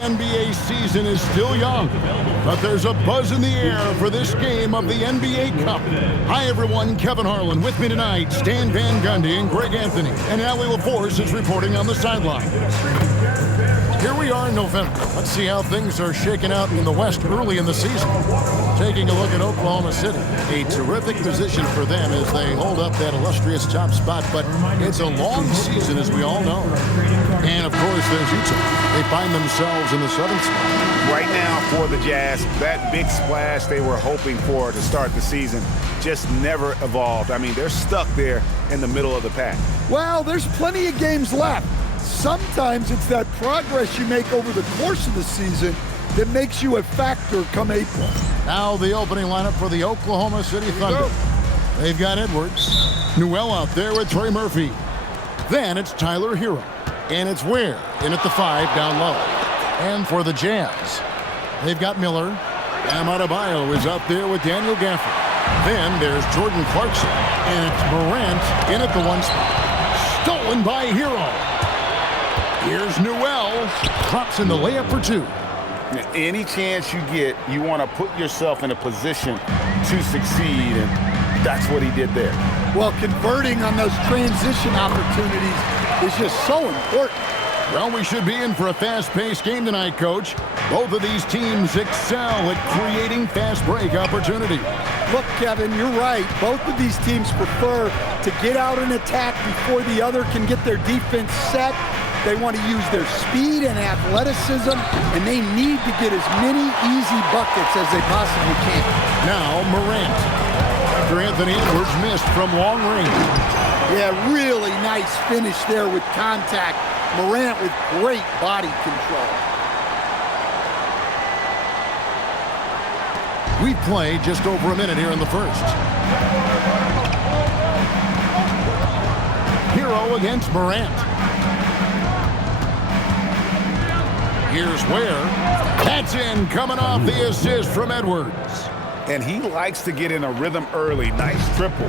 NBA season is still young, but there's a buzz in the air for this game of the NBA Cup. Hi, everyone. Kevin Harlan with me tonight, Stan Van Gundy and Greg Anthony. And Allie LaForce is reporting on the sideline. Here we are in November. Let's see how things are shaking out in the West early in the season. Taking a look at Oklahoma City. A terrific position for them as they hold up that illustrious top spot, but it's a long season, as we all know. And, of course, there's Utah. They find themselves in the 7th spot. Right now for the Jazz, that big splash they were hoping for to start the season just never evolved. I mean, they're stuck there in the middle of the pack. Well, there's plenty of games left. Sometimes it's that progress you make over the course of the season that makes you a factor come April. Now the opening lineup for the Oklahoma City Thunder. They've got Edwards. Newell out there with Trey Murphy. Then it's Tyler Hero. And it's Ware in at the 5 down low. And for the Jazz, they've got Miller. Bam Adebayo is up there with Daniel Gafford. Then there's Jordan Clarkson. And it's Morant in at the 1 spot. Stolen by Hero. Here's Newell. Drops in the layup for 2. Any chance you get, you want to put yourself in a position to succeed, and that's what he did there. Well, converting on those transition opportunities is just so important. Well, we should be in for a fast-paced game tonight, Coach. Both of these teams excel at creating fast break opportunities. Look, Kevin, you're right. Both of these teams prefer to get out and attack before the other can get their defense set. They want to use their speed and athleticism, and they need to get as many easy buckets as they possibly can. Now, Morant. After Anthony Edwards missed from long range. Yeah, really nice finish there with contact. Morant with great body control. We played just over a minute here in the first. Hero against Morant. Here's Ware. That's in, coming off the assist from Edwards. And he likes to get in a rhythm early. Nice triple.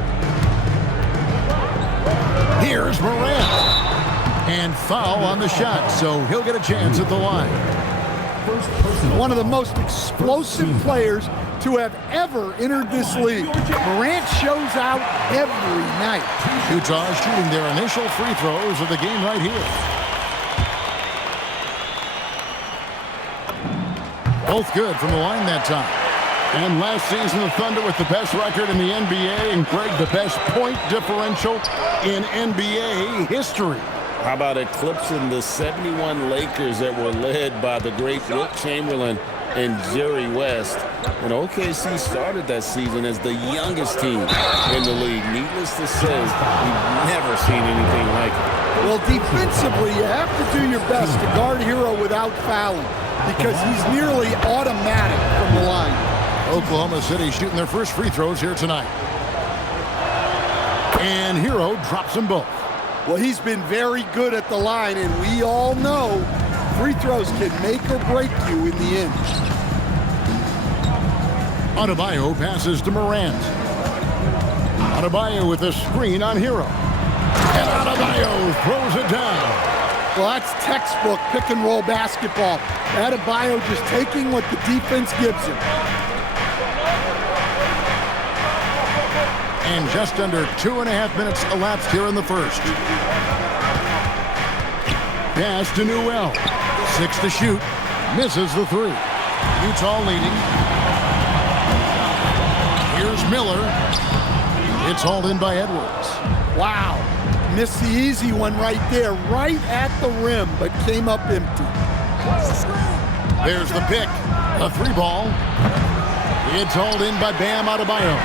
Here's Morant. And foul on the shot, so he'll get a chance at the line. One of the most explosive players to have ever entered this league. Morant shows out every night. Utah shooting their initial free throws of the game right here. Both good from the line that time. And last season, the Thunder with the best record in the NBA, and Greg, the best point differential in NBA history. How about eclipsing the 71 Lakers that were led by the great Wilt Chamberlain and Jerry West? And OKC started that season as the youngest team in the league. Needless to say, we've never seen anything like it. Well, defensively, you have to do your best to guard Hero without fouling, because he's nearly automatic from the line. Oklahoma City shooting their first free throws here tonight. And Hero drops them both. Well, he's been very good at the line, and we all know free throws can make or break you in the end. Adebayo passes to Morant. Adebayo with a screen on Hero. And Adebayo throws it down. Well, that's textbook pick-and-roll basketball. Adebayo just taking what the defense gives him. And just under 2.5 minutes elapsed here in the first. Pass to Newell. 6 to shoot. Misses the 3. Utah leading. Here's Miller. It's hauled in by Edwards. Wow. Missed the easy one right there, right at the rim, but came up empty. There's the pick. A 3-ball. It's hauled in by Bam Adebayo.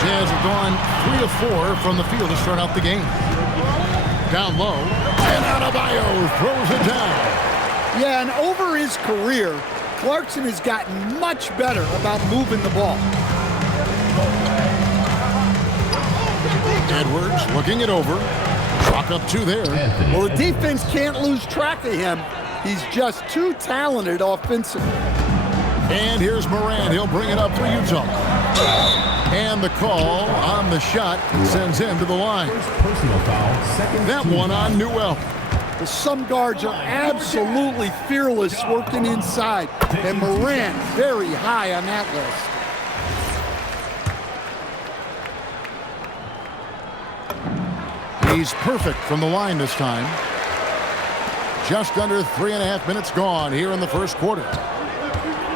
Jazz have gone 3 of 4 from the field to start out the game. Down low, and Adebayo throws it down. Yeah, and over his career, Clarkson has gotten much better about moving the ball. Edwards looking it over. Chalk up 2 there. Well, the defense can't lose track of him. He's just too talented offensively. And here's Morant. He'll bring it up for Utah. And the call on the shot sends him to the line. That one on Newell. But some guards are absolutely fearless working inside. And Morant very high on that list. He's perfect from the line this time. Just under 3.5 minutes gone here in the first quarter.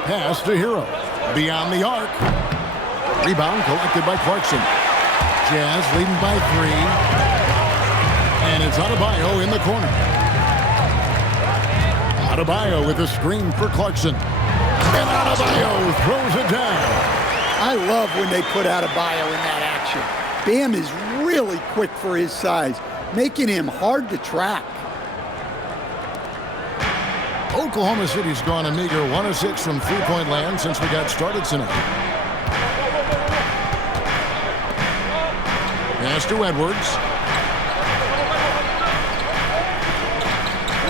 Pass to Hero. Beyond the arc. Rebound collected by Clarkson. Jazz leading by 3. And it's Adebayo in the corner. Adebayo with a screen for Clarkson. And Adebayo throws it down. I love when they put Adebayo in that action. Bam is really quick for his size, making him hard to track. Oklahoma City's gone a meager 1 of 6 from three-point land since we got started tonight. Pass to Edwards.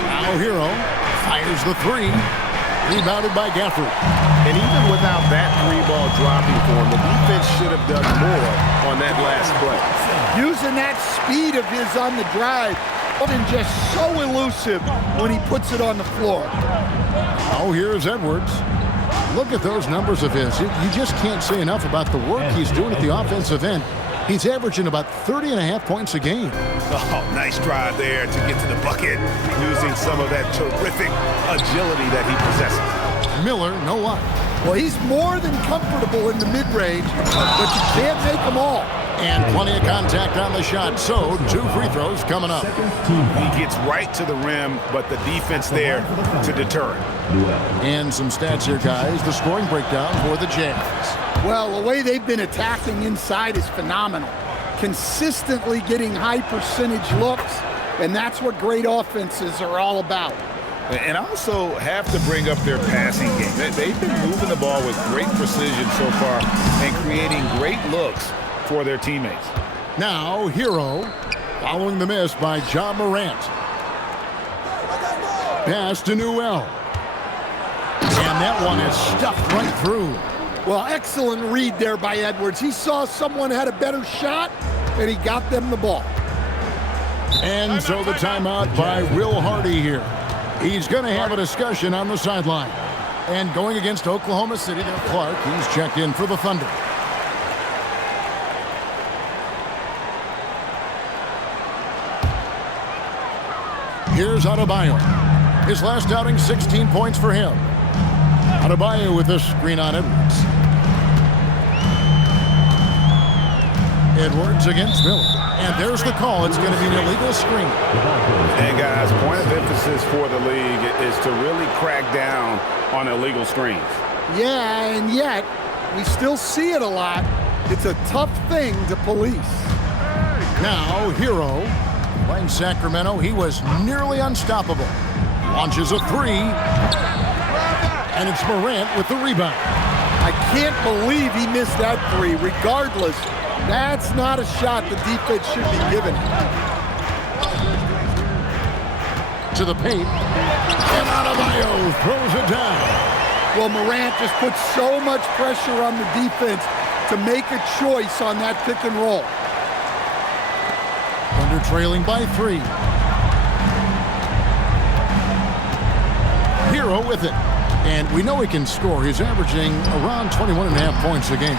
Now Hero fires the 3. Rebounded by Gafford. And even without that 3-ball dropping for him, the defense should have done more on that last play. Using that speed of his on the drive, and just so elusive when he puts it on the floor. Oh, here's Edwards. Look at those numbers of his. You just can't say enough about the work he's doing at the offensive end. He's averaging about 30.5 points a game. Oh, nice drive there to get to the bucket, using some of that terrific agility that he possesses. Miller, no luck. Well, he's more than comfortable in the mid-range, but you can't make them all. And plenty of contact on the shot, so 2 free throws coming up. He gets right to the rim, but the defense there to deter him. And some stats here, guys. The scoring breakdown for the Jazz. Well, the way they've been attacking inside is phenomenal. Consistently getting high percentage looks, and that's what great offenses are all about. And also have to bring up their passing game. They've been moving the ball with great precision so far and creating great looks for their teammates. Now, Hero, following the miss by Ja Morant. Pass to Newell. And that one is stuffed right through. Well, excellent read there by Edwards. He saw someone had a better shot, and he got them the ball. And so the timeout by Will Hardy here. He's going to have a discussion on the sideline. And going against Oklahoma City, there Clark. He's checked in for the Thunder. Here's Adebayo. His last outing, 16 points for him. Adebayo with a screen on Edwards. Edwards against Miller. And there's the call. It's going to be an illegal screen. And guys, point of emphasis for the league is to really crack down on illegal screens. Yeah, and yet we still see it a lot. It's a tough thing to police. Now, Hero, playing Sacramento, he was nearly unstoppable. Launches a 3. And it's Morant with the rebound. I can't believe he missed that 3. Regardless, that's not a shot the defense should be given. To the paint. And Adebayo throws it down. Well, Morant just puts so much pressure on the defense to make a choice on that pick and roll. Thunder trailing by 3. Hero with it. And we know he can score. He's averaging around 21.5 points a game.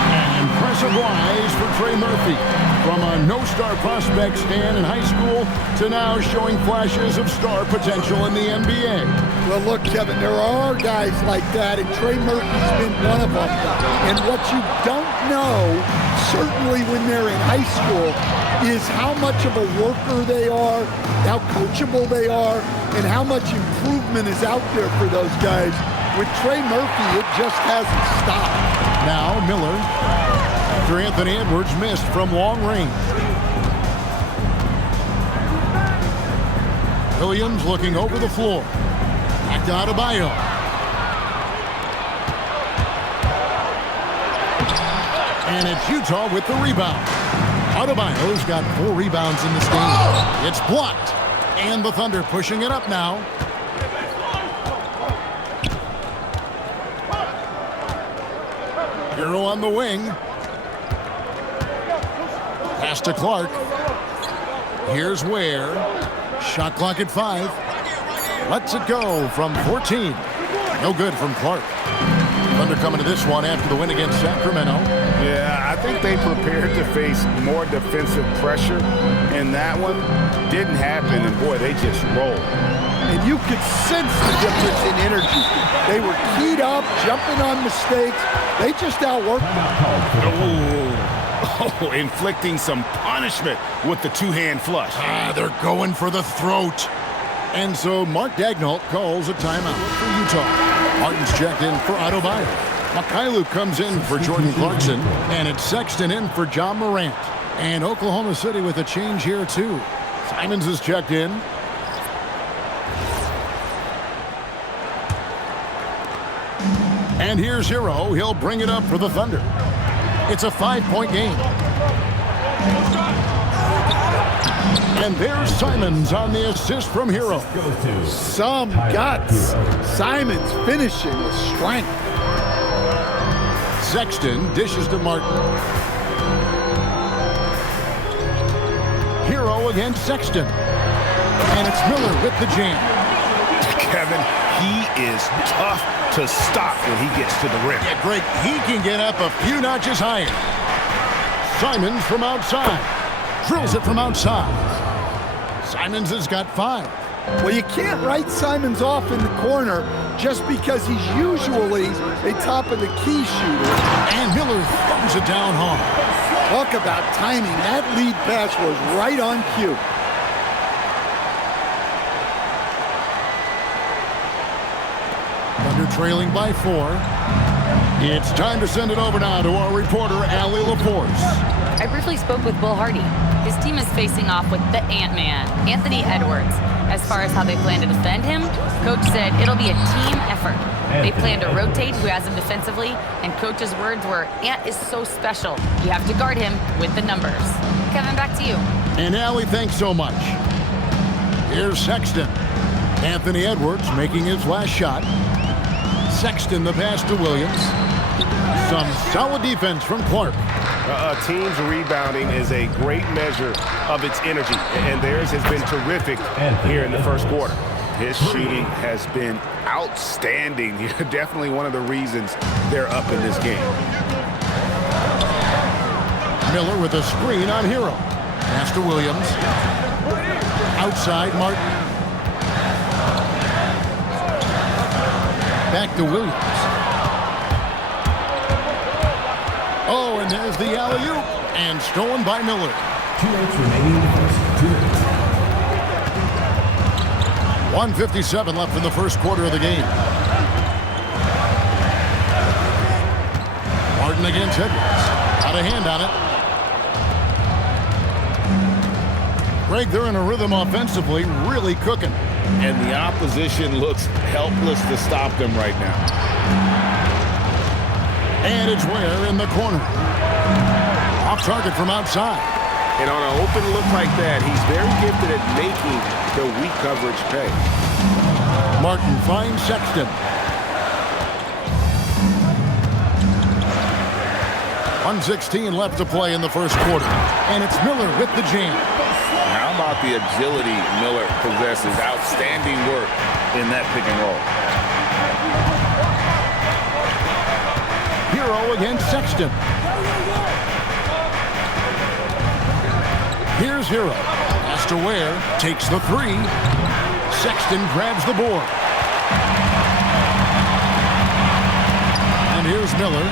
An impressive rise for Trey Murphy. From a no-star prospect stand in high school to now showing flashes of star potential in the NBA. Well, look, Kevin, there are guys like that, and Trey Murphy's been one of them. And what you don't know, certainly when they're in high school, is how much of a worker they are, how coachable they are, and how much improvement is out there for those guys. With Trey Murphy, it just hasn't stopped. Now Miller, after Anthony Edwards missed from long range. Williams looking over the floor. Back to Adebayo. And it's Utah with the rebound. Adebayo's got 4 rebounds in this game. It's blocked. And the Thunder pushing it up now. Hero on the wing. Pass to Clark. Here's Ware. Shot clock at 5. Lets it go from 14. No good from Clark. Thunder coming to this one after the win against Sacramento. Yeah, I think they prepared to face more defensive pressure, and that one didn't happen, and boy, they just rolled. And you could sense the difference in energy. They were keyed up, jumping on mistakes. They just outworked them. Oh, inflicting some punishment with the two-hand flush. They're going for the throat. And so Mark Daigneault calls a timeout for Utah. Martin's checked in for Otto Bayer. Mikhailuk comes in for Jordan Clarkson. And it's Sexton in for John Morant. And Oklahoma City with a change here, too. Simons is checked in. And here's Hero. He'll bring it up for the Thunder. It's a 5-point game. And there's Simons on the assist from Hero. Some guts. Simons finishing with strength. Sexton dishes to Martin. Hero against Sexton. And it's Miller with the jam. Kevin, he is tough to stop when he gets to the rim. Yeah, Greg, he can get up a few notches higher. Simons from outside. Drills it from outside. Simons has got 5. Well, you can't write Simons off in the corner just because he's usually a top-of-the-key shooter. And Miller throws it down hard. Talk about timing. That lead pass was right on cue. Thunder trailing by 4. It's time to send it over now to our reporter, Allie LaForce. I briefly spoke with Will Hardy. His team is facing off with the Ant-Man, Anthony Edwards. As far as how they plan to defend him, Coach said it'll be a team effort. They plan to rotate who has him defensively, and Coach's words were, Ant is so special. You have to guard him with the numbers. Kevin, back to you. And Allie, thanks so much. Here's Sexton. Anthony Edwards making his last shot. Sexton the pass to Williams. Some solid defense from Clark. A team's rebounding is a great measure of its energy, and theirs has been terrific here in the first quarter. His shooting has been outstanding. Definitely one of the reasons they're up in this game. Miller with a screen on Hero. Pass to Williams. Outside Martin. Back to Williams. Oh, and there's the alley-oop. And stolen by Miller. 2 minutes remaining in the first 2 minutes. 1:57 left in the first quarter of the game. Martin against Edwards. Got a hand on it. Greg, they're in a rhythm offensively, really cooking. And the opposition looks helpless to stop them right now. And it's Ware in the corner. Off target from outside. And on an open look like that, he's very gifted at making the weak coverage pay. Martin finds Sexton. .116 left to play in the first quarter. And it's Miller with the jam. How about the agility Miller possesses? Outstanding work in that pick and roll. Hero against Sexton. Here's Hero. Pass to Ware. Takes the 3. Sexton grabs the board. And here's Miller.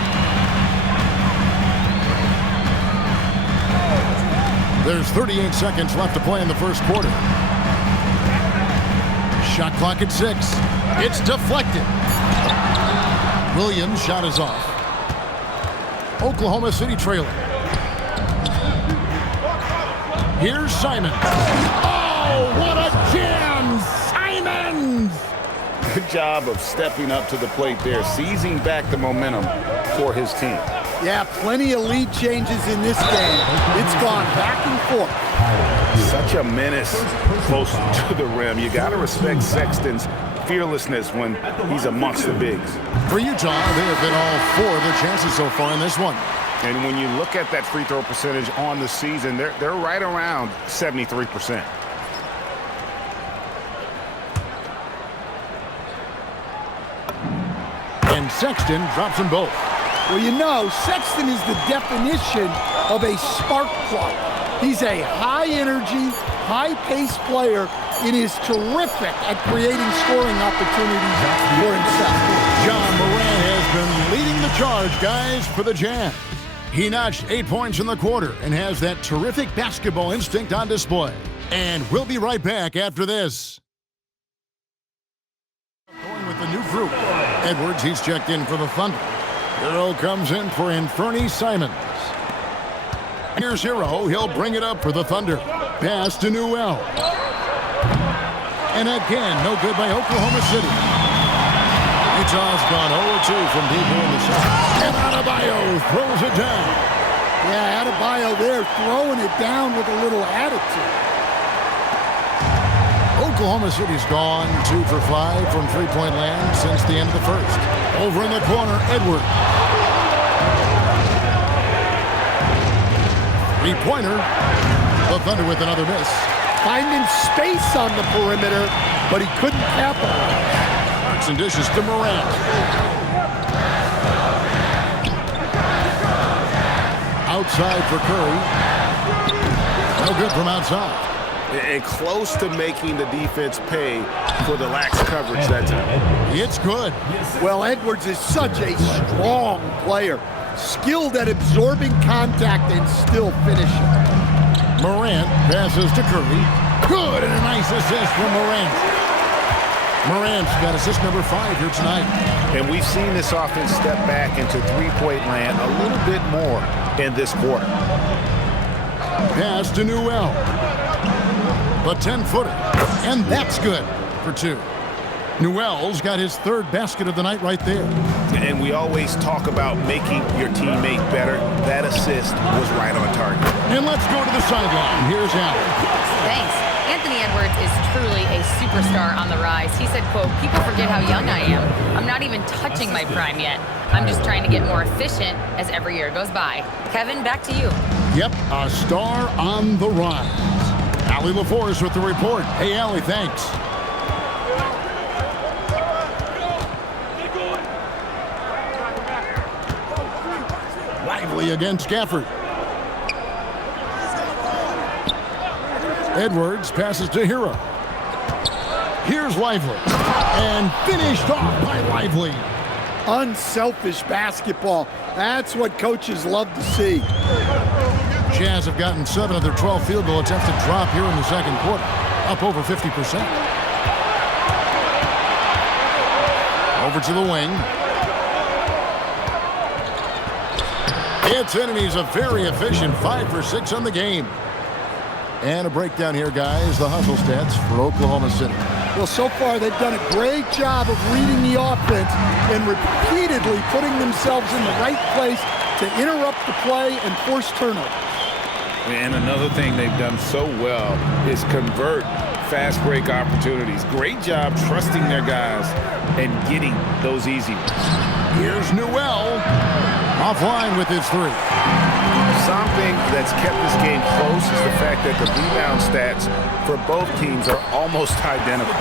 There's 38 seconds left to play in the first quarter. Shot clock at 6. It's deflected. Williams' shot is off. Oklahoma City trailing. Here's Simons. Oh, what a jam! Simons! Good job of stepping up to the plate there, seizing back the momentum for his team. Yeah, plenty of lead changes in this game. It's gone back and forth. Such a menace close to the rim. You got to respect Sexton's fearlessness when he's amongst the bigs. For Utah, they have been all 4 of their chances so far in this one. And when you look at that free throw percentage on the season, they're right around 73%. And Sexton drops them both. Well, you know, Sexton is the definition of a spark plug. He's a high-energy, high-paced player and is terrific at creating scoring opportunities for himself. John Moran has been leading the charge, guys, for the Jazz. He notched 8 points in the quarter and has that terrific basketball instinct on display. And we'll be right back after this. Going with the new group. Edwards, he's checked in for the Thunder. Hero comes in for Anfernee Simons. Here's Hero. He'll bring it up for the Thunder. Pass to Newell. And again, no good by Oklahoma City. Utah's gone 0-2 from deep in the shot. And Adebayo throws it down. Yeah, Adebayo there throwing it down with a little attitude. Oklahoma City's gone 2 for 5 from three-point land since the end of the first. Over in the corner, Edwards. Three-pointer. The Thunder with another miss. Finding space on the perimeter, but he couldn't capitalize. Marks and dishes to Morant. Outside for Curry. No good from outside. And close to making the defense pay for the lax coverage that time. It's good. Well, Edwards is such a strong player, skilled at absorbing contact and still finishing. Morant passes to Curry. Good, and a nice assist from Morant. Morant's got assist number 5 here tonight. And we've seen this offense step back into three-point land a little bit more in this quarter. Pass to Newell. The 10-footer, and that's good for 2. Newell's got his 3rd basket of the night right there. And we always talk about making your teammate better. That assist was right on target. And let's go to the sideline. Here's Allen. Thanks. Anthony Edwards is truly a superstar on the rise. He said, quote, "People forget how young I am. I'm not even touching my prime yet. I'm just trying to get more efficient as every year goes by." Kevin, back to you. Yep, a star on the rise. Allie LaForce with the report. Hey, Allie, thanks. Lively against Gafford. Edwards passes to Hero. Here's Lively. And finished off by Lively. Unselfish basketball. That's what coaches love to see. Jazz have gotten 7 of their 12 field goal attempts to drop here in the second quarter. Up over 50%. Over to the wing. It's in, and he's a very efficient 5 for 6 on the game. And a breakdown here, guys. The hustle stats for Oklahoma City. Well, so far they've done a great job of reading the offense and repeatedly putting themselves in the right place to interrupt the play and force turnovers. And another thing they've done so well is convert fast break opportunities. Great job trusting their guys and getting those easy ones. Here's Newell. Offline with his 3. Something that's kept this game close is the fact that the rebound stats for both teams are almost identical.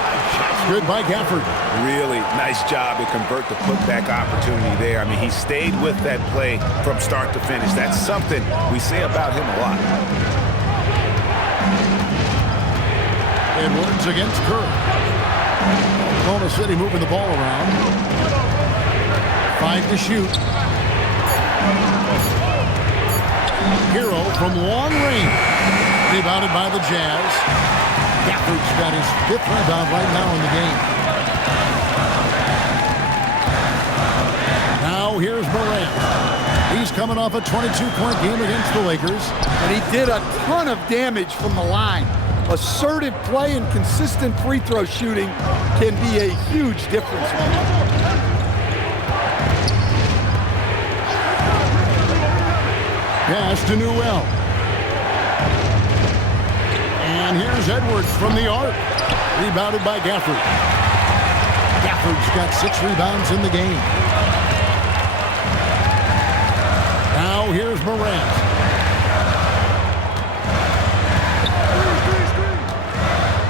Good by Gafford. Really nice job to convert the putback opportunity there. I mean, he stayed with that play from start to finish. That's something we say about him a lot. Edwards against Curry. Oklahoma City moving the ball around. 5 to shoot. Hero from long range. Rebounded by the Jazz. Gafford's got his 5th rebound right now in the game. Now here's Morant. He's coming off a 22-point game against the Lakers. And he did a ton of damage from the line. Assertive play and consistent free throw shooting can be a huge difference maker. Pass to Newell. And here's Edwards from the arc. Rebounded by Gafford. Gafford's got 6 rebounds in the game. Now here's Morant.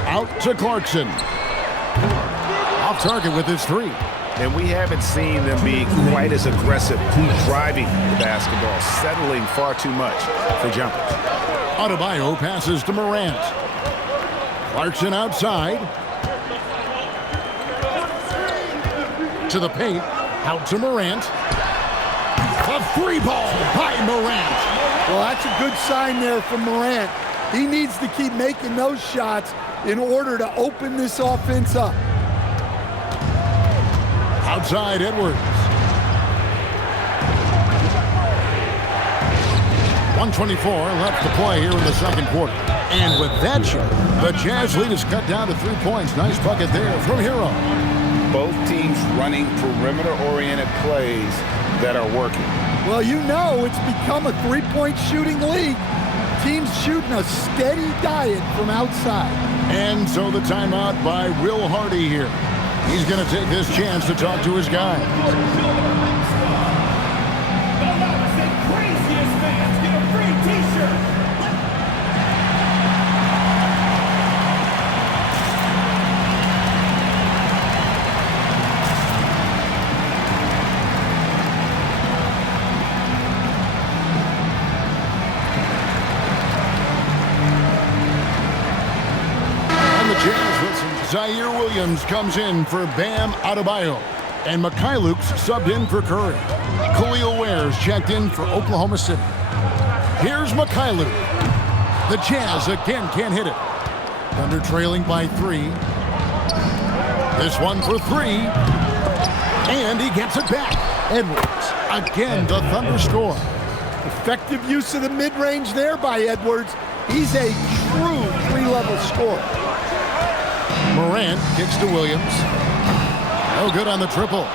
Out to Clarkson. Off target with his 3. and we haven't seen them be quite as aggressive driving the basketball, settling far too much for jumpers. Adebayo passes to Morant. Clarkson outside. To the paint. Out to Morant. A free ball by Morant. Well, that's a good sign there from Morant. He needs to keep making those shots in order to open this offense up. Outside Edwards. 1:24 left to play here in the second quarter. And with that shot, the Jazz lead is cut down to 3 points. Nice bucket there from Hero. Both teams running perimeter-oriented plays that are working. Well, you know it's become a three-point shooting league. Teams shooting a steady diet from outside. And so the timeout by Will Hardy here. He's going to take this chance to talk to his guys. Zaire Williams comes in for Bam Adebayo. And Mikhailuk's subbed in for Curry. Khalil Ware's checked in for Oklahoma City. Here's Mikhailuk. The Jazz again can't hit it. Thunder trailing by 3. This one for 3. And he gets it back. Edwards. Again, the Thunder score. Effective use of the mid-range there by Edwards. He's a true three-level scorer. Morant kicks to Williams. No good on the triple.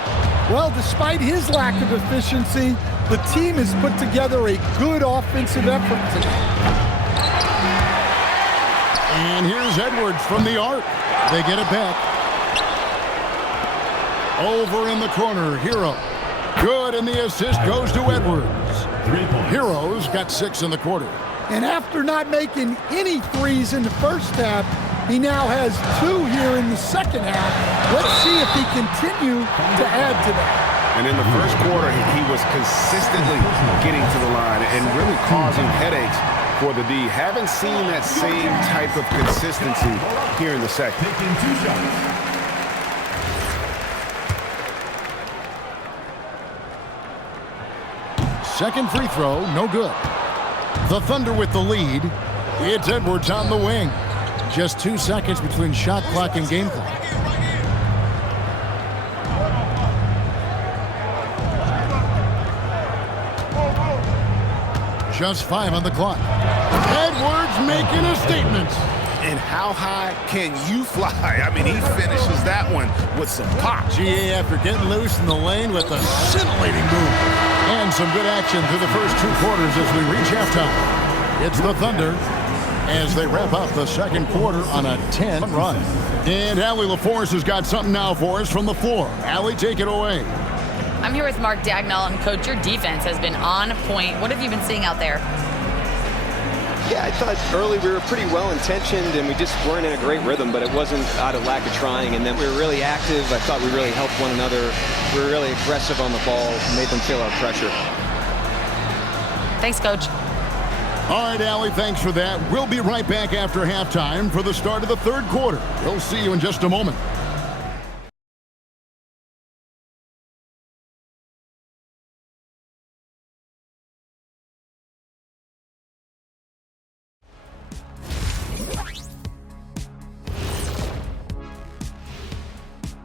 Well, despite his lack of efficiency, the team has put together a good offensive effort today. And here's Edwards from the arc. They get it back. Over in the corner, Hero. Good, and the assist goes to Edwards. Hero's got 6 in the quarter. And after not making any threes in the first half, he now has 2 here in the second half. Let's see if he continue to add to that. And in the first quarter, he was consistently getting to the line and really causing headaches for the D. Haven't seen that same type of consistency here in the second. Second free throw, no good. The Thunder with the lead. It's Edwards on the wing. Just 2 seconds between shot clock and game clock. Just 5 on the clock. Edwards making a statement. And how high can you fly? I mean, he finishes that one with some pop. GA after getting loose in the lane with a scintillating move. And some good action through the first 2 quarters as we reach halftime. It's the Thunder as they wrap up the second quarter on a 10 run. And Allie LaForce has got something now for us from the floor. Allie, take it away. I'm here with Mark Dagnall, and Coach, your defense has been on point. What have you been seeing out there? Yeah, I thought early we were pretty well-intentioned, and we just weren't in a great rhythm, but it wasn't out of lack of trying. And then we were really active. I thought we really helped one another. We were really aggressive on the ball, made them feel our pressure. Thanks, Coach. All right, Allie, thanks for that. We'll be right back after halftime for the start of the third quarter. We'll see you in just a moment.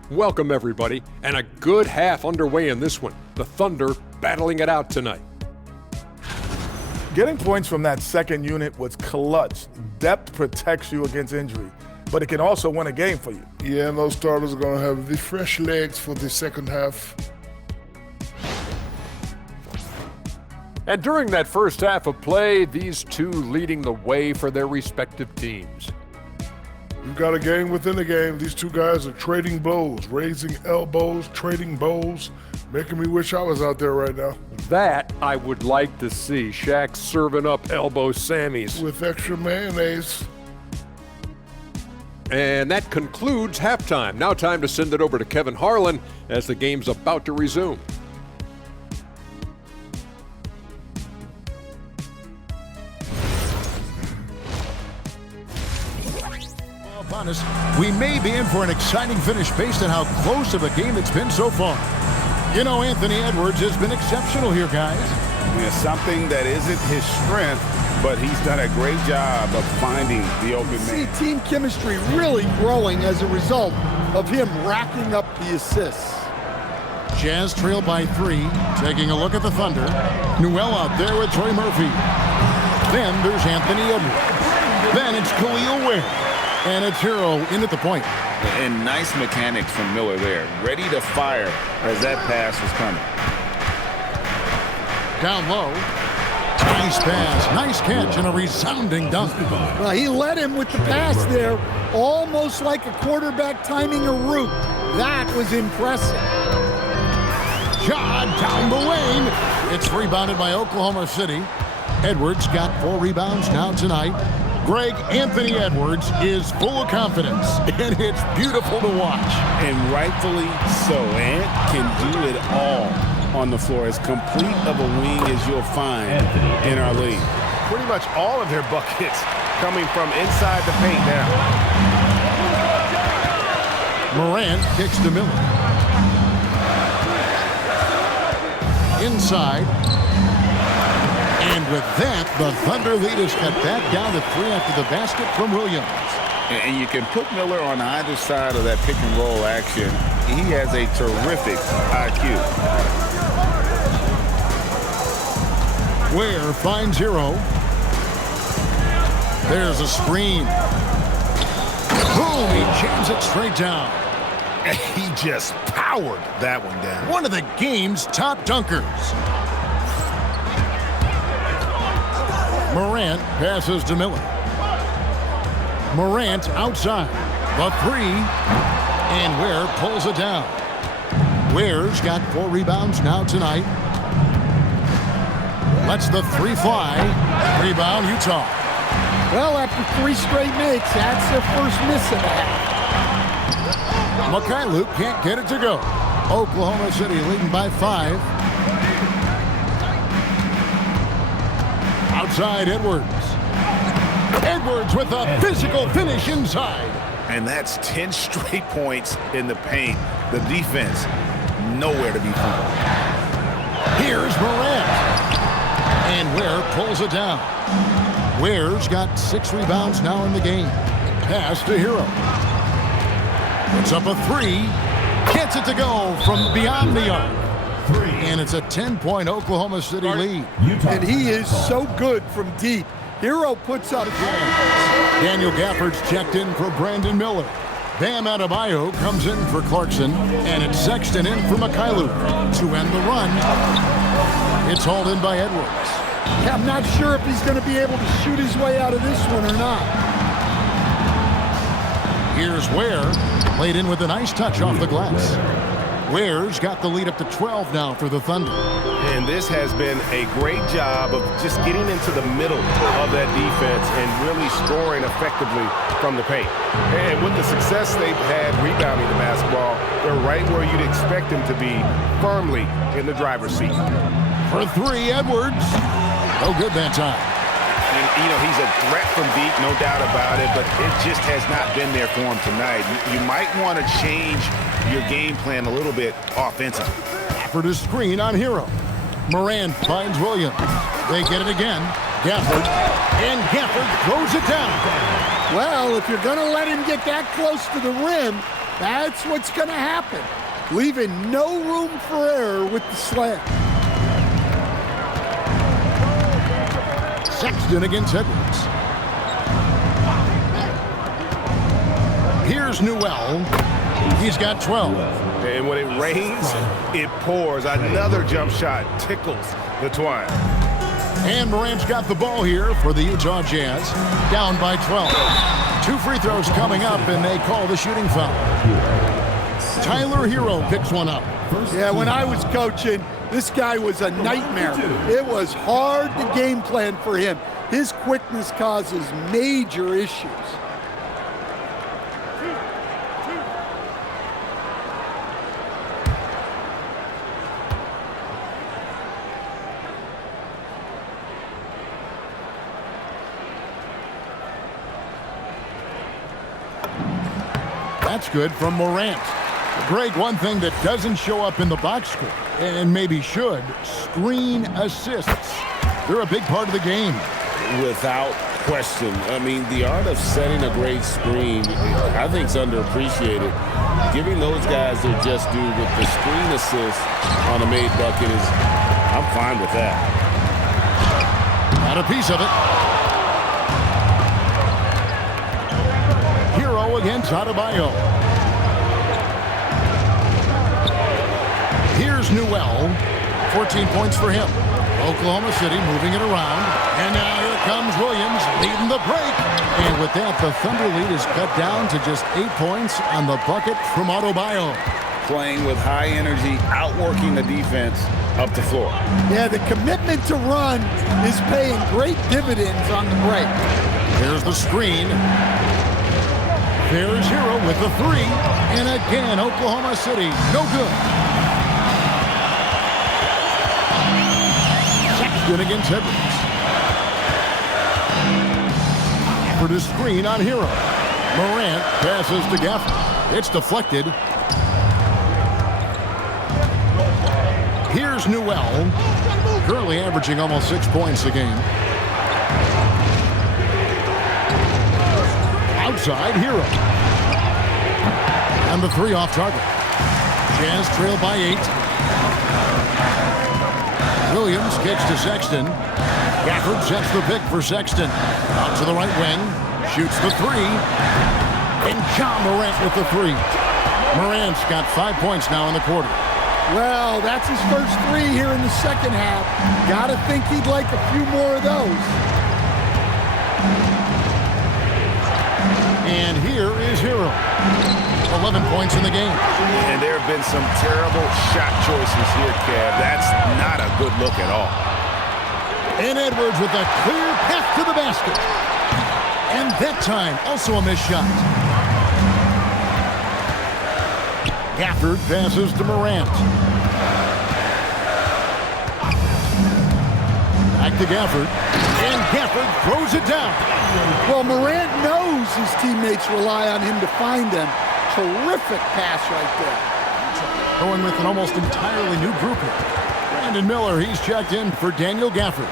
Welcome, everybody, and a good half underway in this one. The Thunder battling it out tonight. Getting points from that second unit was clutch. Depth protects you against injury, but it can also win a game for you. Yeah, and those starters are going to have the fresh legs for the second half. And during that first half of play, these two leading the way for their respective teams. You've got a game within a game. These two guys are trading blows, raising elbows, trading bows, making me wish I was out there right now. That I would like to see. Shaq serving up elbow Sammys. With extra mayonnaise. And that concludes halftime. Now time to send it over to Kevin Harlan as the game's about to resume. Upon us, we may be in for an exciting finish based on how close of a game it's been so far. You know, Anthony Edwards has been exceptional here, guys. Yeah, something that isn't his strength, but he's done a great job of finding the open man. See team chemistry really growing as a result of him racking up the assists. Jazz trail by 3. Taking a look at the Thunder. Newell out there with Trey Murphy. Then there's Anthony Edwards. Then it's Khalil Ware. And it's Hero in at the point. And nice mechanics from Miller there. Ready to fire as that pass was coming. Down low. Nice pass. Nice catch and a resounding dunk. Well, he led him with the pass there, almost like a quarterback timing a route. That was impressive. Shot down the lane. It's rebounded by Oklahoma City. Edwards got 4 rebounds now tonight. Greg, Anthony Edwards is full of confidence, and it's beautiful to watch. And rightfully so. Ant can do it all on the floor. As complete of a wing as you'll find in our league. Pretty much all of their buckets coming from inside the paint now. Morant kicks to Miller. Inside. And with that, the Thunder lead is cut back down to 3 after the basket from Williams. And you can put Miller on either side of that pick and roll action. He has a terrific IQ. Ware finds Hero. There's a screen. Boom, he jams it straight down. He just powered that one down. One of the game's top dunkers. Morant passes to Miller. Morant outside. The 3. And Ware pulls it down. Ware's got 4 rebounds now tonight. Lets the 3 fly. Rebound, Utah. Well, after 3 straight makes, that's their first miss of the half. Mikhailuk can't get it to go. Oklahoma City leading by 5. Outside Edwards. Edwards with a physical finish inside. And that's 10 straight points in the paint. The defense, nowhere to be found. Here's Morant. And Ware pulls it down. Ware's got 6 rebounds now in the game. Pass to Hero. Puts up a 3. Gets it to go from beyond the arc. And it's a 10-point Oklahoma City lead. And he is so good from deep. Hero puts up. Daniel Gafford's checked in for Brandon Miller. Bam Adebayo comes in for Clarkson. And it's Sexton in for Mikhailuk to end the run. It's hauled in by Edwards. Yeah, I'm not sure if he's going to be able to shoot his way out of this one or not. Here's Ware. Played in with a nice touch off the glass. Ware's got the lead up to 12 now for the Thunder. And this has been a great job of just getting into the middle of that defense and really scoring effectively from the paint. And with the success they've had rebounding the basketball, they're right where you'd expect them to be, firmly in the driver's seat. For 3, Edwards. No good that time. And, you know, he's a threat from deep, no doubt about it, but it just has not been there for him tonight. You might want to change your game plan a little bit offensively. For the screen on Hero. Morant finds Williams. They get it again. Gafford. And Gafford throws it down. Well, if you're going to let him get that close to the rim, that's what's going to happen. Leaving no room for error with the slam. Sexton against Edwards. Here's Newell. He's got 12. And when it rains, it pours. Another jump shot tickles the twine. And Morant's got the ball here for the Utah Jazz. Down by 12. 2 free throws coming up, and they call the shooting foul. Tyler Hero picks one up. Yeah, when I was coaching, this guy was a nightmare. It was hard to game plan for him. His quickness causes major issues. That's good from Morant. Greg, one thing that doesn't show up in the box score, and maybe should, screen assists. They're a big part of the game. Without question. I mean, the art of setting a great screen, I think, is underappreciated. Giving those guys their just due with the screen assist on a made bucket is, I'm fine with that. Got a piece of it. Hero against Adebayo. Here's Newell. 14 points for him. Oklahoma City moving it around. And now here comes Williams leading the break. And with that, the Thunder lead is cut down to just 8 points on the bucket from Adebayo. Playing with high energy, outworking the defense up the floor. Yeah, the commitment to run is paying great dividends on the break. Here's the screen. There's Hero with the three. And again, Oklahoma City, no good. Sexton against Edwards. For the screen on Hero. Morant passes to Gafford. It's deflected. Here's Newell. Currently averaging almost 6 points a game. Outside, Hero. And the three off target. Jazz trail by 8. Williams kicks to Sexton. Gafford sets the pick for Sexton. Out to the right wing. Shoots the three. And John Morant with the three. Morant's got 5 points now in the quarter. Well, that's his first three here in the second half. Gotta think he'd like a few more of those. And here is Hero. 11 points in the game. And there have been some terrible shot choices here, Kev. That's not a good look at all. And Edwards with a clear path to the basket. And that time, also a missed shot. Gafford passes to Morant. Back to Gafford. And Gafford throws it down. Well, Morant knows his teammates rely on him to find them. Terrific pass right there. Going with an almost entirely new group here. Brandon Miller, he's checked in for Daniel Gafford.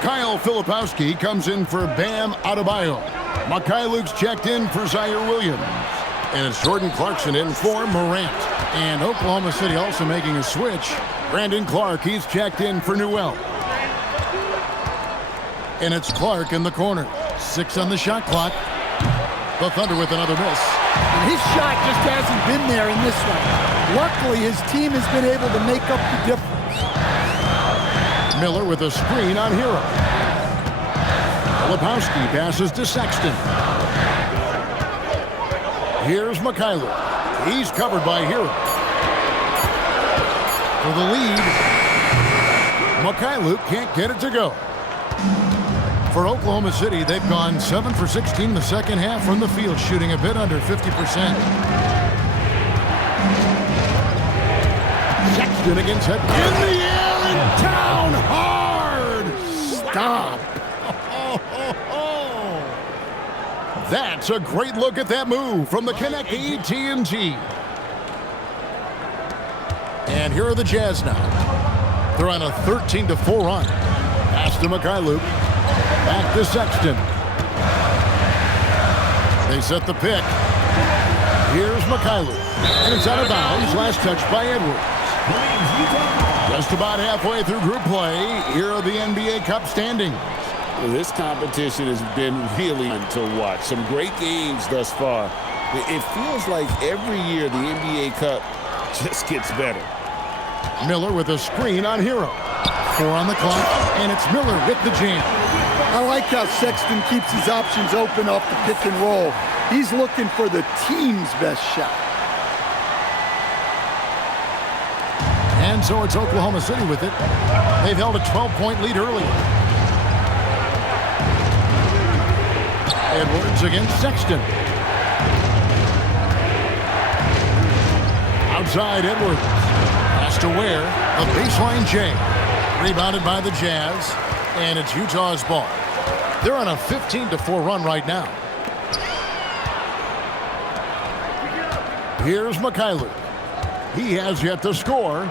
Kyle Filipowski comes in for Bam Adebayo. Mikhailuk's checked in for Zaire Williams. And it's Jordan Clarkson in for Morant. And Oklahoma City also making a switch. Brandon Clark, he's checked in for Newell. And it's Clark in the corner. 6 on the shot clock. The Thunder with another miss. And his shot just hasn't been there in this one. Luckily, his team has been able to make up the difference. Miller with a screen on Hero. Filipowski passes to Sexton. Here's Mikhailuk. He's covered by Hero. For the lead. Mikhailuk can't get it to go. For Oklahoma City, they've gone 7 for 16 the second half from the field, shooting a bit under 50%. Sexton against Edwards. In the air and down hard. Stop. That's a great look at that move from the Connect AT&T. And here are the Jazz now. They're on a 13-4 run. Pass to Mikhailuk. Back to Sexton. They set the pick. Here's Mikhailuk. And it's out of bounds. Last touch by Edwards. Just about halfway through group play. Here are the NBA Cup standings. This competition has been really fun to watch. Some great games thus far. It feels like every year the NBA Cup just gets better. Miller with a screen on Hero. 4 on the clock, and it's Miller with the jam. I like how Sexton keeps his options open off the pick and roll. He's looking for the team's best shot. And so it's Oklahoma City with it. They've held a 12-point lead earlier. Edwards against Sexton. Outside Edwards. Pass to Ware. A baseline J. Rebounded by the Jazz. And it's Utah's ball. They're on a 15-4 run right now. Here's Mikhailuk. He has yet to score.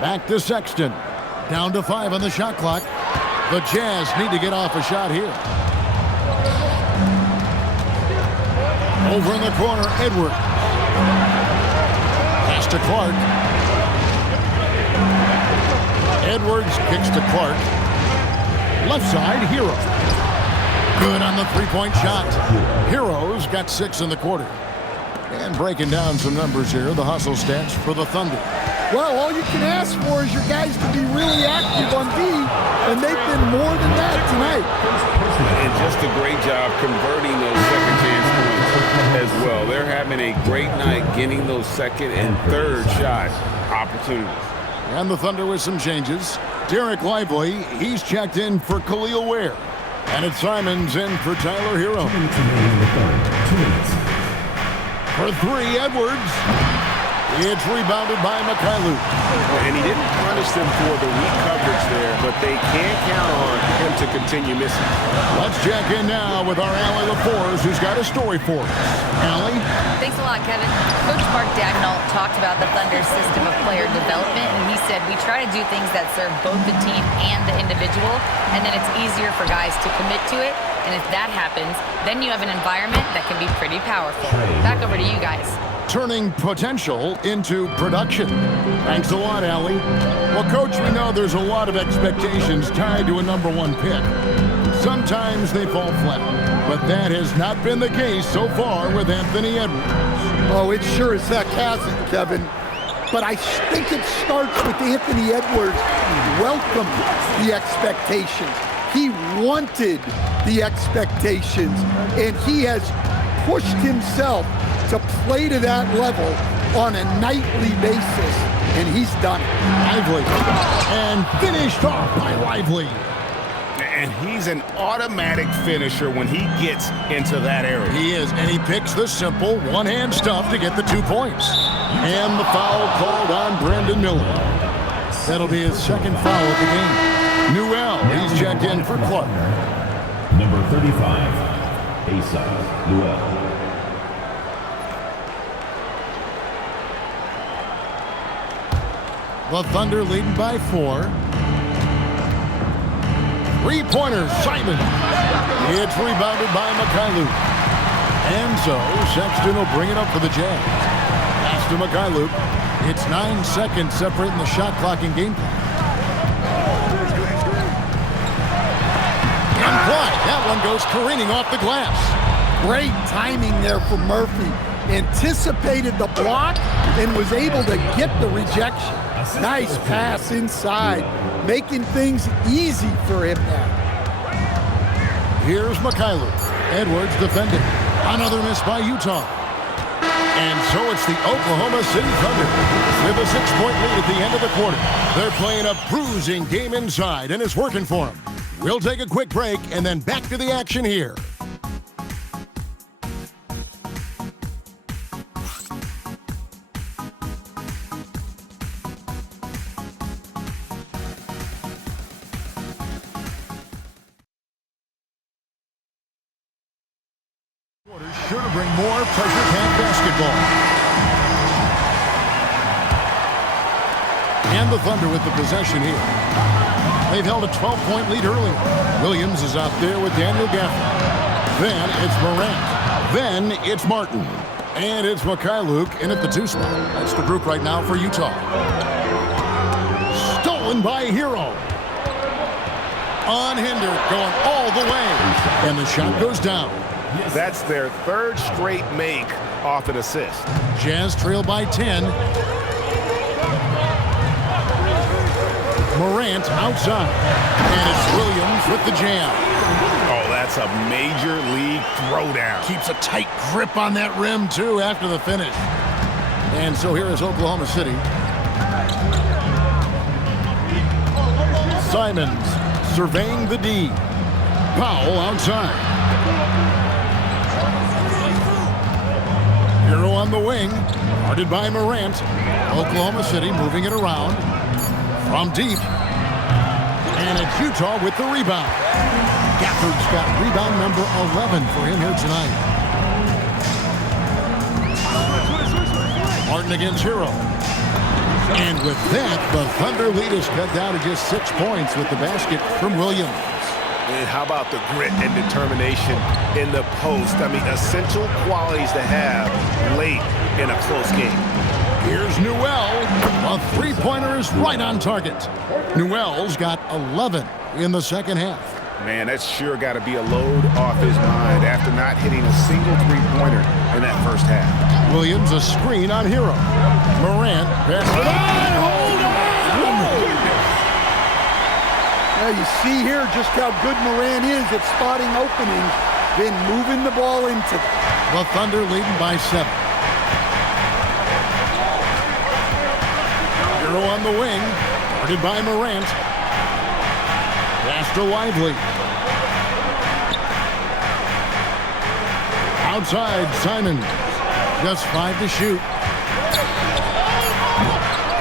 Back to Sexton. Down to 5 on the shot clock. The Jazz need to get off a shot here. Over in the corner, Edwards. Pass to Clark. Edwards kicks to Clark. Left side, Hero. Good on the three-point shot. Hero's got 6 in the quarter. And breaking down some numbers here, the hustle stats for the Thunder. Well, all you can ask for is your guys to be really active on D, and they've been more than that tonight. And just a great job converting those second chance points as well. They're having a great night getting those second and third shot opportunities. And the Thunder with some changes. Derek Lively, he's checked in for Khalil Ware. And it's Simons in for Tyler Hero. For 3, Edwards. It's rebounded by Mikhailuk. And he didn't punish them for the weak coverage there, but they can't count on him to continue missing. Let's check in now with our Allie LaForce, who's got a story for us. Allie? Thanks a lot, Kevin. Coach Mark Daigneault talked about the Thunder's system of player development, and he said, we try to do things that serve both the team and the individual, and then it's easier for guys to commit to it. And if that happens, then you have an environment that can be pretty powerful. Back over to you guys. Turning potential into production. Thanks a lot, Allie. Well, Coach, we know there's a lot of expectations tied to a #1 pick. Sometimes they fall flat, but that has not been the case so far with Anthony Edwards. Oh, it sure as heck hasn't, Kevin. But I think it starts with Anthony Edwards welcomed the expectations. He wanted the expectations, and he has pushed himself to play to that level on a nightly basis, and he's done it. Lively, and finished off by Lively. And he's an automatic finisher when he gets into that area. He is, and he picks the simple one-hand stuff to get the 2 points. And the foul called on Brandon Miller. That'll be his second foul of the game. Newell, he's checked in for Clark. Number 35, Asa Newell. The Thunder leading by 4. Three-pointer, Simon. It's rebounded by Mikhailuk. And so Sexton will bring it up for the Jazz. Pass to Mikhailuk. It's 9 seconds separating the shot clock and game clock. Unplugged. That one goes careening off the glass. Great timing there for Murphy. Anticipated the block and was able to get the rejection. Nice pass inside, making things easy for him now. Here's Mikhailuk. Edwards defending. Another miss by Utah. And so it's the Oklahoma City Thunder with a 6-point lead at the end of the quarter. They're playing a bruising game inside, and it's working for them. We'll take a quick break and then back to the action here. Sure to bring more pressure pack basketball. And the Thunder with the possession here. They've held a 12-point lead earlier. Williams is out there with Daniel Gafford. Then it's Morant. Then it's Martin. And it's Mikhailuk in at the 2 spot. That's the group right now for Utah. Stolen by Hero. Unhindered, going all the way. And the shot goes down. That's their 3rd straight make off an assist. Jazz trail by 10. Morant outside. And it's Williams with the jam. Oh, that's a major league throwdown. Keeps a tight grip on that rim, too, after the finish. And so here is Oklahoma City. Simons surveying the D. Powell outside. Hero on the wing, guarded by Morant. Oklahoma City moving it around from deep. And it's Utah with the rebound. Gafford's got rebound number 11 for him here tonight. Martin against Hero. And with that, the Thunder lead is cut down to just 6 points with the basket from Williams. And how about the grit and determination in the post? I mean, essential qualities to have late in a close game. Here's Newell. A three-pointer is right on target. Newell's got 11 in the second half. Man, that's sure got to be a load off his mind after not hitting a single three-pointer in that first half. Williams a screen on Hero. Morant passes it on. Hold on! Now you see here just how good Morant is at spotting openings, then moving the ball into them. The Thunder leading by 7. Hero on the wing, guarded by Morant. Pass to Lively. Outside, Simon. Just 5 to shoot.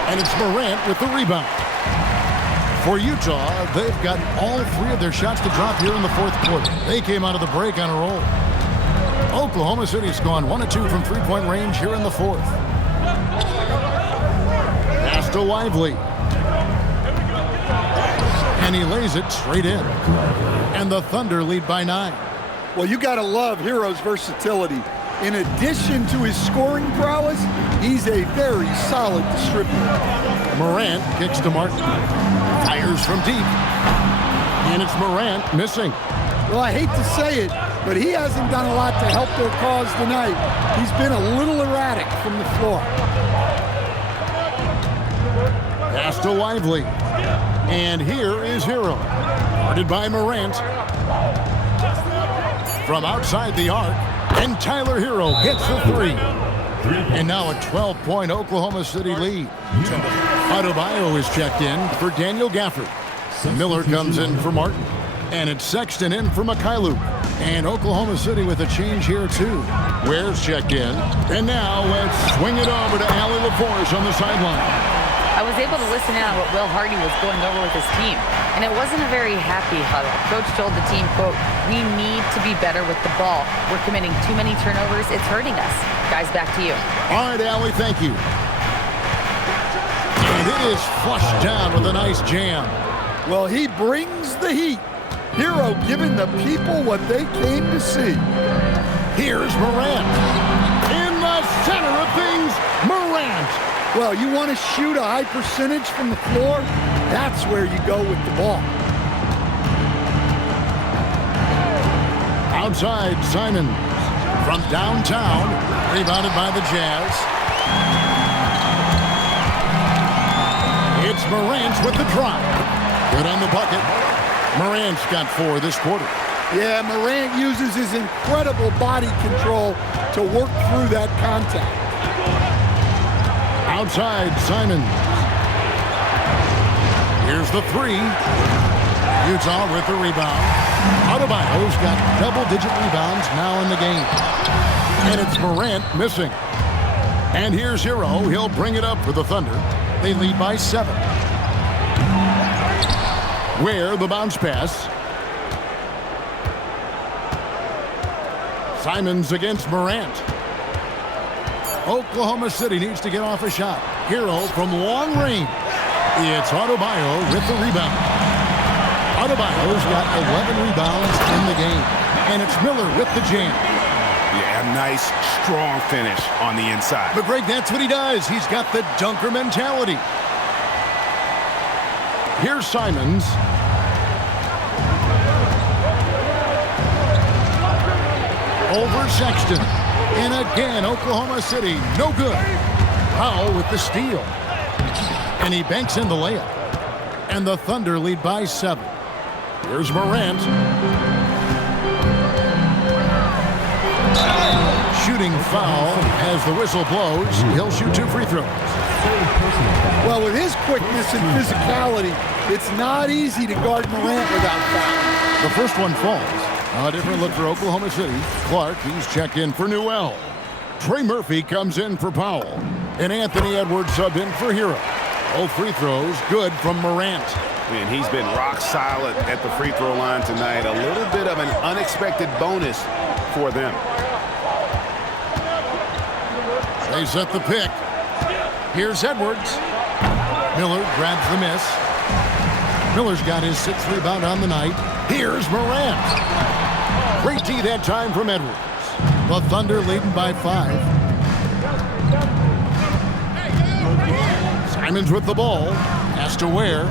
And it's Morant with the rebound. For Utah, they've gotten all 3 of their shots to drop here in the fourth quarter. They came out of the break on a roll. Oklahoma City's gone 1 of 2 from three-point range here in the fourth. Pass to Lively. And he lays it straight in. And the Thunder lead by 9. Well, you got to love Hero's versatility. In addition to his scoring prowess, he's a very solid distributor. Morant kicks to Martin. Fires from deep. And it's Morant missing. Well, I hate to say it, but he hasn't done a lot to help their cause tonight. He's been a little erratic from the floor. Pass to Lively. And here is Hero. Guarded by Morant. From outside the arc. And Tyler Hero gets the 3. And now a 12-point Oklahoma City lead. Adebayo is checked in for Daniel Gafford. Miller comes in for Martin. And it's Sexton in for Mikhailuk. And Oklahoma City with a change here, too. Ware's checked in. And now let's swing it over to Allie LaForce on the sideline. I was able to listen in on what Will Hardy was going over with his team, and it wasn't a very happy huddle. Coach told the team, quote, "We need to be better with the ball. We're committing too many turnovers. It's hurting us." Guys, back to you. All right, Allie, thank you. And it is flushed down with a nice jam. Well, he brings the heat. Hero giving the people what they came to see. Here's Morant. In the center of things, Morant. Well, you want to shoot a high percentage from the floor? That's where you go with the ball. Outside, Simon from downtown, rebounded by the Jazz. It's Morant with the drive. Good on the bucket. Morant's got 4 this quarter. Yeah, Morant uses his incredible body control to work through that contact. Outside, Simon. Here's the 3. Utah with the rebound. Adebayo's got double-digit rebounds now in the game. And it's Morant missing. And here's Hero. He'll bring it up for the Thunder. They lead by 7. Ware, the bounce pass. Simons against Morant. Oklahoma City needs to get off a shot. Hero from long range. It's Adebayo with the rebound. Adebayo's got 11 rebounds in the game. And it's Miller with the jam. Yeah, nice, strong finish on the inside. But Greg, that's what he does. He's got the dunker mentality. Here's Simons. Over Sexton. And again, Oklahoma City, no good. Powell with the steal. And he banks in the layup. And the Thunder lead by 7. Here's Morant. Shooting foul as the whistle blows. He'll shoot 2 free throws. Well, with his quickness and physicality, it's not easy to guard Morant without foul. The first one falls. A different look for Oklahoma City. Clark, he's checked in for Newell. Trey Murphy comes in for Powell. And Anthony Edwards subbed in for Hero. Both free throws good from Morant. And he's been rock solid at the free throw line tonight. A little bit of an unexpected bonus for them. They set the pick. Here's Edwards. Miller grabs the miss. Miller's got his 6th rebound on the night. Here's Morant. Great D that time from Edwards. The Thunder leading by 5. Simons with the ball. Has to Ware.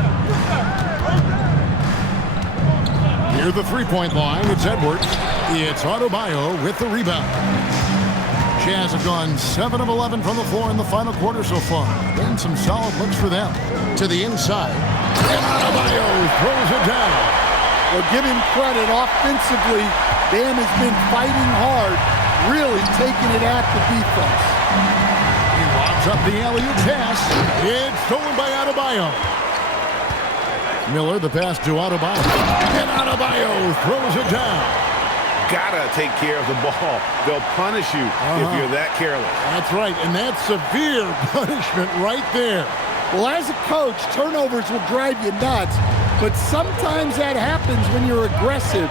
Near the three-point line, it's Edwards. It's Adebayo with the rebound. Jazz have gone 7 of 11 from the floor in the final quarter so far. Been some solid looks for them. To the inside. And Adebayo throws it down. Well, give him credit. Offensively, Bam has been fighting hard, really taking it at the defense. He lobs up the alley-oop pass. It's stolen by Adebayo. Miller, the pass to Adebayo. And Adebayo throws it down. Gotta take care of the ball. They'll punish you if you're that careless. That's right, and that's severe punishment right there. Well, as a coach, turnovers will drive you nuts, but sometimes that happens when you're aggressive.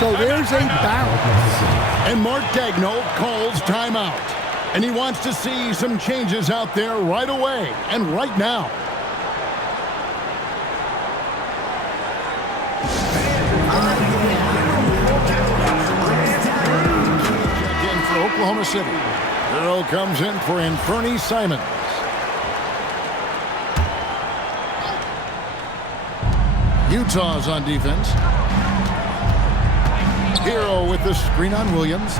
So there's a balance. And Mark Daigneault calls timeout. And he wants to see some changes out there right away and right now. Again for Oklahoma City. Hero comes in for Anfernee Simons. Utah's on defense. Hero with the screen on Williams.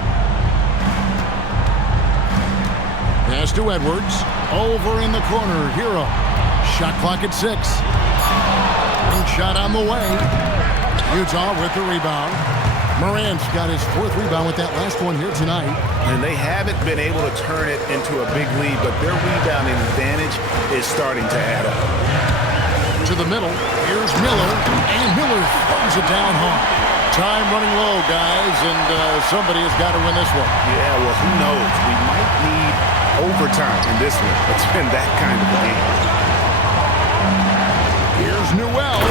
Pass to Edwards. Over in the corner. Hero. Shot clock at 6. One shot on the way. Utah with the rebound. Morant's got his 4th rebound with that last one here tonight. And they haven't been able to turn it into a big lead, but their rebounding advantage is starting to add up. To the middle. Here's Miller. And Miller throws it down hard. Time running low, guys, and somebody has got to win this one. Yeah, well, who knows? We might need overtime in this one. It's been that kind of a game. Here's Newell,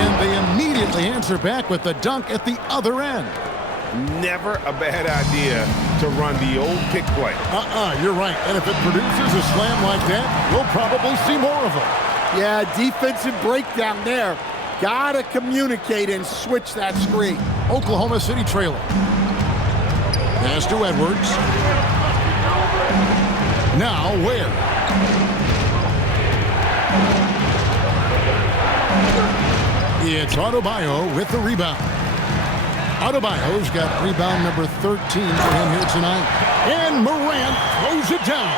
and they immediately answer back with the dunk at the other end. Never a bad idea to run the old pick play. You're right. And if it produces a slam like that, we'll probably see more of them. Yeah, defensive breakdown there. Gotta communicate and switch that screen. Oklahoma City trailing. Pass to Edwards. Now Ware. It's Adebayo with the rebound. Adebayo's got rebound number 13 for him here tonight. And Morant throws it down.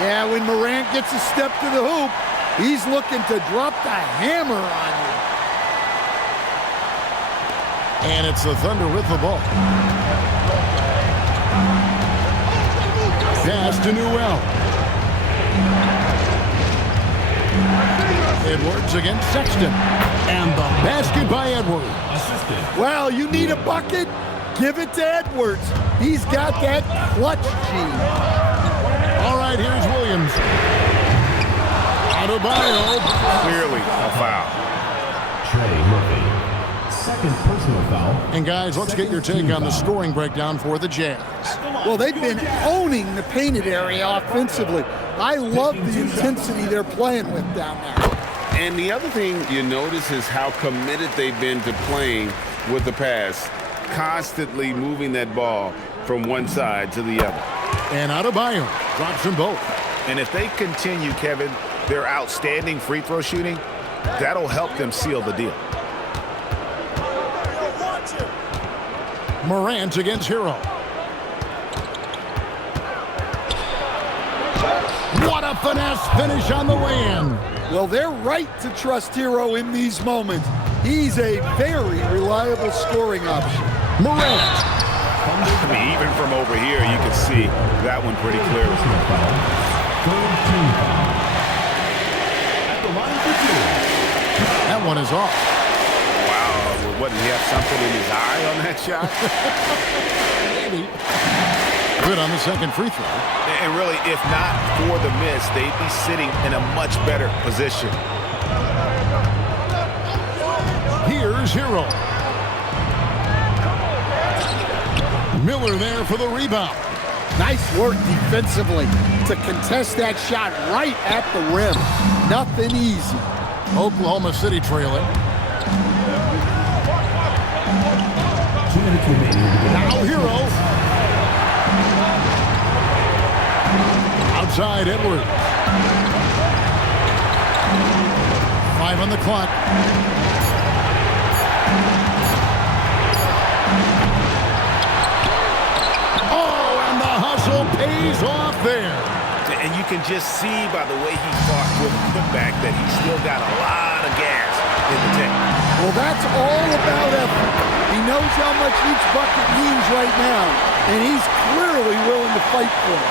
Yeah, when Morant gets a step to the hoop, he's looking to drop the hammer on you. And it's the Thunder with the ball. Pass to Newell. Edwards against Sexton. And the basket by Edwards. Well, you need a bucket? Give it to Edwards. He's got that clutch gene. All right, here's Williams. Adebayo. Clearly a foul. Trey Murphy. Second personal foul. And guys, let's get your take on the scoring breakdown for the Jazz. Well, they've been owning the painted area offensively. I love the intensity they're playing with down there. And the other thing you notice is how committed they've been to playing with the pass, constantly moving that ball from one side to the other. And Adebayo drops them both. And if they continue, Kevin, their outstanding free throw shooting, that'll help them seal the deal. Morant against Hero. What a finesse finish on the way-in. Well, they're right to trust Hero in these moments. He's a very reliable scoring option. Morant. I mean, even from over here, you can see that one pretty clearly. That one is off. Wow, what, did he have something in his eye on that shot? Maybe. Good on the second free throw. And really, if not for the miss, they'd be sitting in a much better position. Here's Hero. Miller there for the rebound. Nice work defensively to contest that shot right at the rim. Nothing easy. Oklahoma City trailing. 2 minutes remaining. Now Hero. Outside Edwards. 5 on the clock. Oh, and the hustle pays off there. And you can just see by the way he fought for the putback that he's still got a lot of gas in the tank. Well, that's all about effort. He knows how much each bucket means right now, and he's clearly willing to fight for it.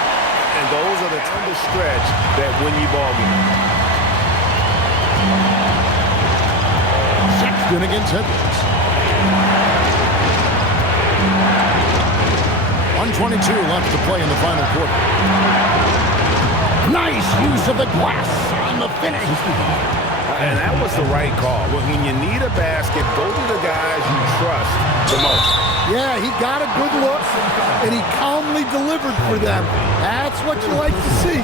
And those are the times of stretch that win you ball games. Sexton against Edwards. 1:22 left to play in the final quarter. Nice use of the glass on the finish. And that was the right call. When you need a basket, go to the guys you trust the most. Yeah, he got a good look, and he calmly delivered for them. That's what you like to see.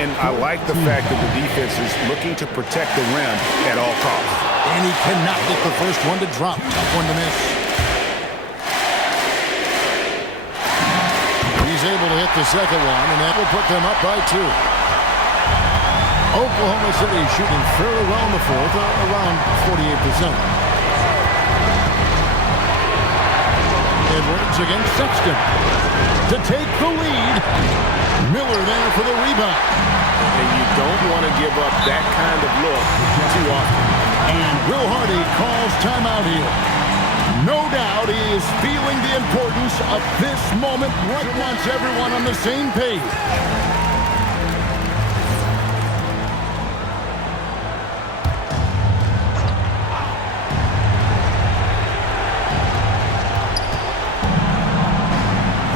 And I like the fact that the defense is looking to protect the rim at all costs. And he cannot get the first one to drop. Tough one to miss. He's able to hit the second one, and that will put them up by 2. Oklahoma City shooting fairly well in the fourth, around 48%. Edwards against Sexton to take the lead. Miller there for the rebound. And you don't want to give up that kind of look too often. And Will Hardy calls timeout here. No doubt he is feeling the importance of this moment. What wants everyone on the same page.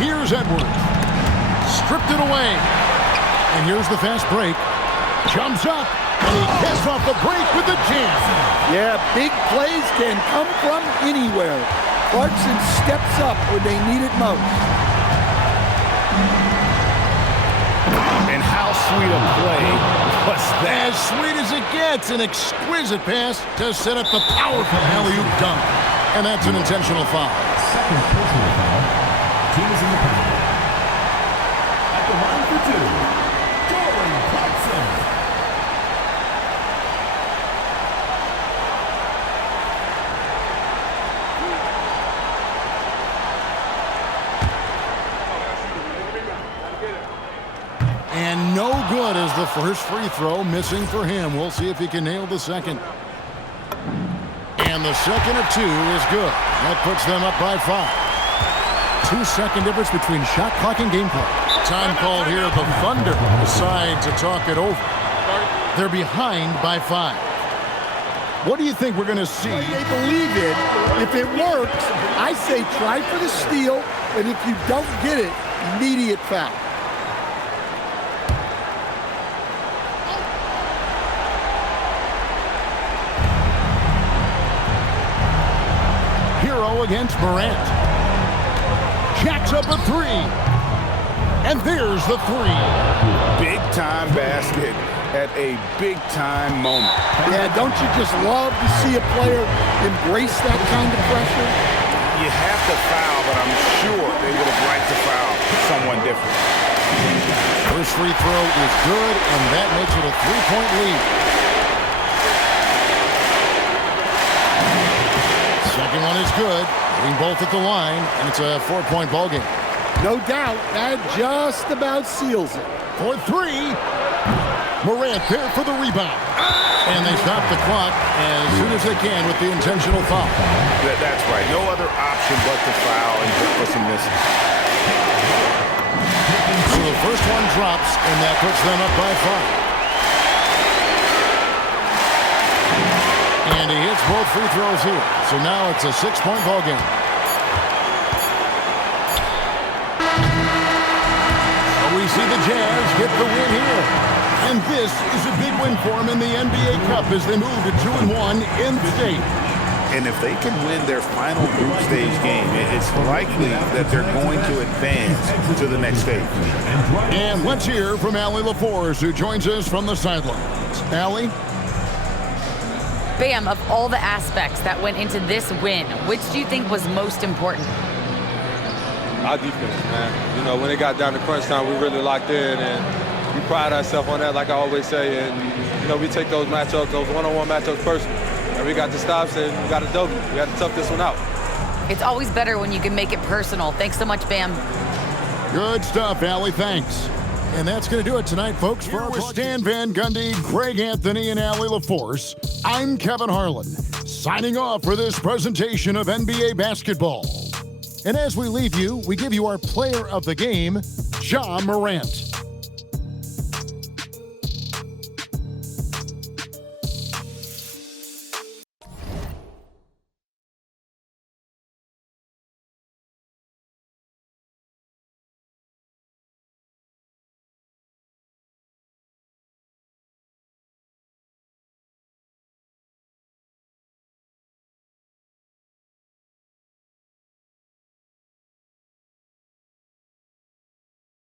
Here's Edwards. Stripped it away. And here's the fast break. Jumps up. And he gets off the break with the jam. Yeah, big plays can come from anywhere. Clarkson steps up when they need it most. And how sweet a play was that? As sweet as it gets. An exquisite pass to set up the powerful alley-oop dunk. And that's an intentional foul. Second personal foul. Team is in the penalty. At the line for 2, Jordan Clarkson. And no good as the first free throw, missing for him. We'll see if he can nail the second. And the second of 2 is good. That puts them up by 5. 2-second difference between shot clock and game clock. Time called here. The Thunder decide to talk it over. They're behind by 5. What do you think we're going to see? They believe it. If it works, I say try for the steal, and if you don't get it, immediate foul. Hero against Morant. Jacks up a 3. And there's the 3. Big-time basket at a big-time moment. Yeah, don't you just love to see a player embrace that kind of pressure? You have to foul, but I'm sure they would have liked to foul someone different. First free throw is good, and that makes it a 3-point lead. Second one is good. Hitting both at the line, and it's a 4-point ball game. No doubt, that just about seals it. For 3. Morant there for the rebound. And they stop the clock as soon as they can with the intentional foul. That's right. No other option but to foul and look for some misses. So the first one drops, and that puts them up by 5. And he hits both free throws here. So now it's a 6-point ball game. So we see the Jazz get the win here. And this is a big win for them in the NBA Cup as they move to 2-1 in state. And if they can win their final group stage game, it's likely that they're going to advance to the next stage. And let's hear from Allie LaForce, who joins us from the sidelines. Allie? Bam, of all the aspects that went into this win, which do you think was most important? Our defense, man. You know, when it got down to crunch time, we really locked in, and we pride ourselves on that, like I always say. And, you know, we take those matchups, those one-on-one matchups personally. And we got the stops, and we got a W. We had to tough this one out. It's always better when you can make it personal. Thanks so much, Bam. Good stuff, Allie. Thanks. And that's going to do it tonight, folks. For our Stan Van Gundy, Greg Anthony, and Allie LaForce, I'm Kevin Harlan, signing off for this presentation of NBA basketball. And as we leave you, we give you our player of the game, Ja Morant.